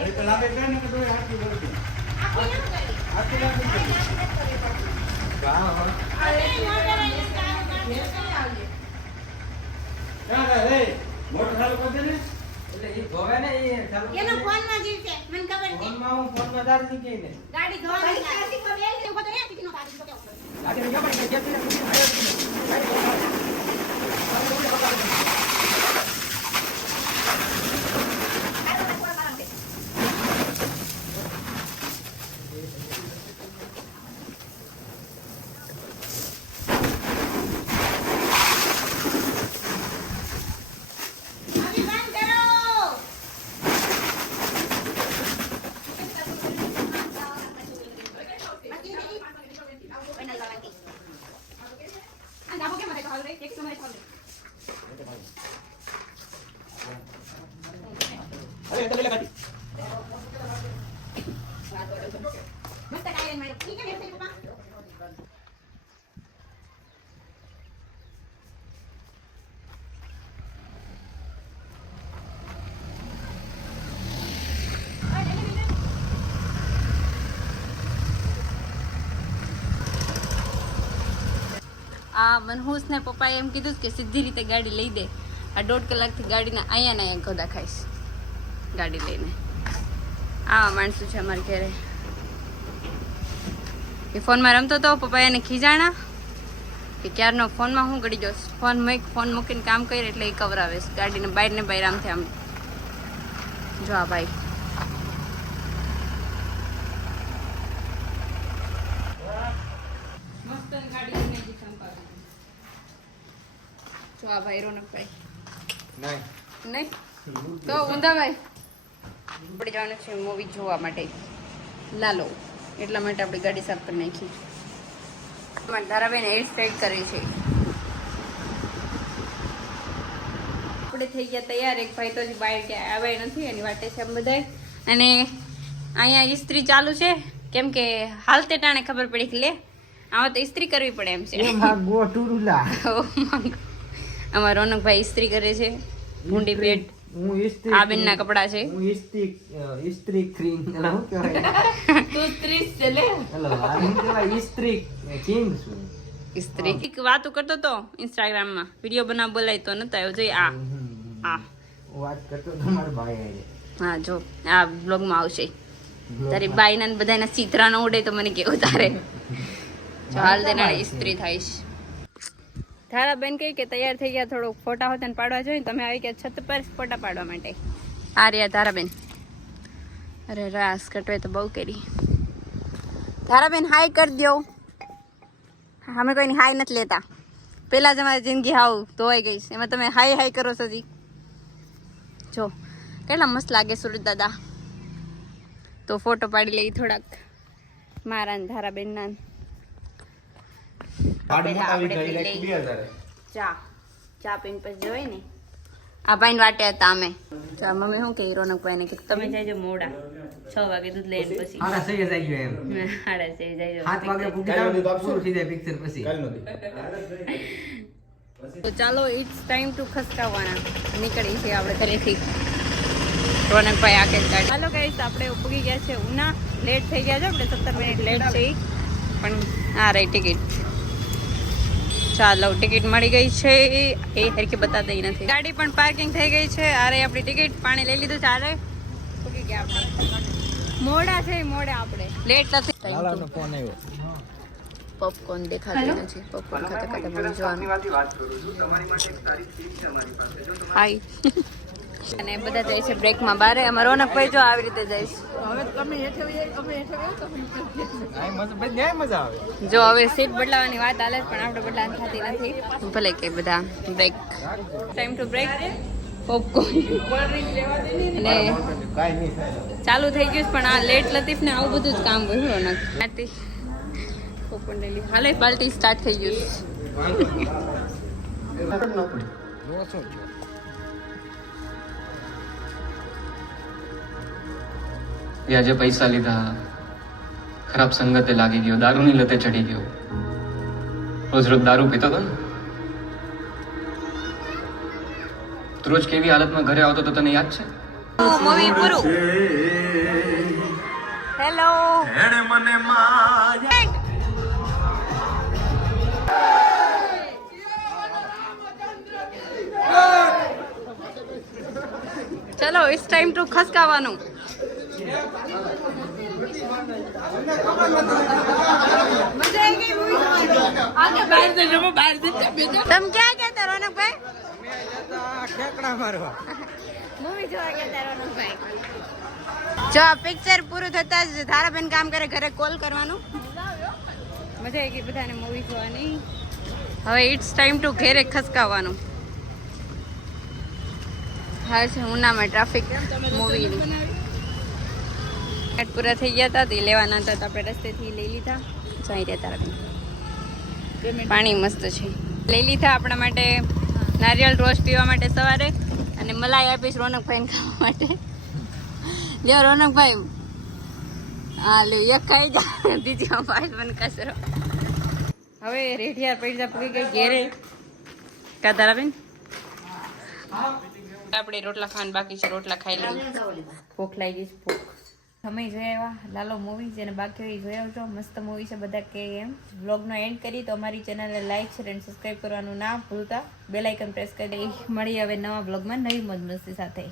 અરે તો લાગે છે ને કે તો હાથી બોલતી હાથી લાગે છે વાહ વાહ અરે મોટર રે મોટર ચાલુ કર દે ને એટલે એ ધોવે ને એ ચાલુ એનો ફોન માં જીવ છે મને ખબર છે ફોન માં હું ફોન માં દાર ની કે ને ગાડી ધોવાની ગાડી પર બેલ ઉભો તો રે ટીનો ગાડી તો કેવો લાગે ને જબર કે જેતી અરે તો લે ગાડી મસ્ત કાઈ મારી ઠીક છે પપ્પા આ મનહૂસ ને પપ્પાએ એમ કીધું કે સીધી રીતે ગાડી લઈ દે આ 1.5 કલાકથી ગાડીના અહીંયા ગોદા ખાઈશ ગાડી લઈને આવા માણસો છે અમારે ઘરે એ ફોનમાં રમતો હતો પપ્પાએ એને ખીજાણા કે ક્યારનો ફોનમાં હું ગળી જોશ ફોન મૂકીને કામ કરે એટલે એ કવરાવે ગાડીને બહાર ને બહાર આમથી આમ જો આ ભાઈ મસ્ત ગાડી જો આ ભાઈ રોનકભાઈ નહીં તો ઊંધા ભાઈ આપણે જવાનું છે મૂવી જોવા માટે લાલો એટલા માટે આપણી ગાડી સાફ કરી નાખી ધારાબેન હેર સ્ટ્રેટ કરે છે આપણે થઈ ગયા તૈયાર એક ભાઈ તો બહાર ક્યાં આવ્યા નથી એની વાટે છે આમ બધાય અને અહીંયા ઇસ્ત્રી ચાલુ છે કેમ કે હાલ તે ટાણે ખબર પડી કે લે આમાં તો ઇસ્ત્રી કરવી પડે એમ છે અમારા રોનકભાઈ ઇસ્ત્રી કરે છે ગુંડી પેટ આ બેન ના કપડા છે ઇસ્ત્રી ક્રીમ એલા હું કહેવાય તું 30 છે લે હેલો આ હું કહેવાય ઇસ્ત્રી કિંગ છું ઇસ્ત્રી એક વાતો કરતો તો ઇન્સ્ટાગ્રામ માં વિડિયો બનાવ બોલાય તો નતો આવ્યો જોઈ આ વાત કરતો તમારો ભાઈ આય હા જો આ બ્લોગ માં આવશે તારી બાઈ ના બધાના ચિત્રા ન ઉડે તો મને કેવું તારે જો હાલ દેના ઇસ્ત્રી થાય છે તારા બેન કહી કે તૈયાર થઈ ગયા થોડુંક ફોટા હોતા પાડવા જોઈએ તમે આવી ગયા છત પર ફોટા પાડવા માટે આ રહ્યા તારા બેન અરે રાસ કટવે તો બહુ કરી તારા બેન હાય કરી દો અમે કોઈની હાય નથી લેતા પેલા જ અમારી જિંદગી હાવ ધોવાઈ ગઈ છે એમાં તમે હાય હાય કરો છો જી જો કેટલા મસ્ત લાગે સુરત દાદા તો ફોટો પાડી લઈ થોડાક મારા ને તારા બેન ના ચા પીને પછી જવાય ને આ ભાઈ વાટે હતા અમે મમ્મી શું કે રોનકભાઈ ને કે તમે જજો મોડા 6 વાગે દૂધ લઈને પછી આડા સહી જાય ગયો એમ આડા સહી જાય 7 વાગે પૂકી જાવ તો પૂરું થઈ જાય પિક્ચર પછી તો ચાલો ઇટ્સ ટાઈમ ટુ ખસકાવવાના નીકળી છે આપણે ઘરેથી રોનકભાઈ આકે ગાડી હાલો ગાઈસ આપણે ઉપગી ગયા છે ઉના લેટ થઈ ગયા છે આપણે 17 મિનિટ લેટ છે પણ આ રહી ટિકિટ ચાલો ટિકિટ મળી ગઈ છે એ હરખી બતા દઈ નથી ગાડી પણ પાર્કિંગ થઈ ગઈ છે અરે આપણી ટિકિટ પાણી લઈ લીધું ચાલે ઉગી ગયા આપણે મોડા છે મોડા આપણે લેટ નથી લાલાનો ફોન આવ્યો પોપકોર્ન દેખાતું નથી પોપકોર્ન ખાતા ખાતા મને જોવાનું હાય અને બધા જાય છે બ્રેકમાં બારે અમારો રોનકભાઈ જો આવી રીતે જાય છે હવે તમે હેઠે અમે હેઠે તો મજા આવે જો હવે સીટ બદલાવાની વાત હાલે પણ આપણે બદલાવાની થતી નથી ભલે કે બધા break time to break popcorn અને ચાલુ થઈ ગયું પણ આ લેટ લતીફ ને આવું બધું જ કામ હોય રોનક પોપકોર્ન ડેલી હાલે પાર્ટી સ્ટાર્ટ થઈ ગયું વ્યાજે પૈસા લીધા ખરાબ સંગતે લાગી ગયો દારૂની લતે ચડી ગયો રોજ રોજ દારૂ પીતો હતો ને તું રોજ કેવી હાલતમાં ઘરે આવતો તો તને યાદ છે મૂવી પૂરું હેલો ચલો ઇટ્સ ટાઈમ ટુ ખસકાવાનું. તમે ક્યાં ગયા તા રોનકભાઈ? ઠેકડા મારવા મૂવી જોવા ગયા તા રોનકભાઈ. જો પિક્ચર પૂરું થતા જ ધારાબેન કામ કરે ઘરે કોલ કરવાનું. મજા આવી ગઈ બધાને મૂવી જોવાની. હવે ઇટ્સ ટાઈમ ટુ ઘેરે ખસકાવવાનું. હા છે ઉનામાં ટ્રાફિક મૂવીની પૂરા થઈ ગયા હતા તે લેવાના હતા તો આપણે રસ્તેથી લઈ લીધા. જઈ રહ્યા તારાબેન પાણી મસ્ત છે. લઈ લીધા આપણા માટે નારિયેળ રોજ પીવા માટે સવારે અને મલાઈ આપીશ રોનકભાઈને ખાવા માટે. લ્યો રોનકભાઈ હા લ્યો એક ખાઈ જાય બીજી ભાઈ મને કચરો. હવે રેઢિયાર પૈસા પૂરી ગઈ ઘેરે કા તારાબેન આપણે રોટલા ખાવાનું બાકી છે. રોટલા ખાઈ લઈએ. ભૂખ લાગી છે ભૂખ. સમય જોયા એવા લાલો મૂવી જેને બાકી હોય જોયા આવજો. મસ્ત મૂવી છે બધા કે એમ. વ્લોગનો એન્ડ કરી તો અમારી ચેનલને લાઈક શેર અને સબસ્ક્રાઈબ કરવાનું ના ભૂલતા. બેલ આઇકન પ્રેસ કરી મળી હવે નવા વ્લોગમાં નવી મોજ મસ્તી સાથે.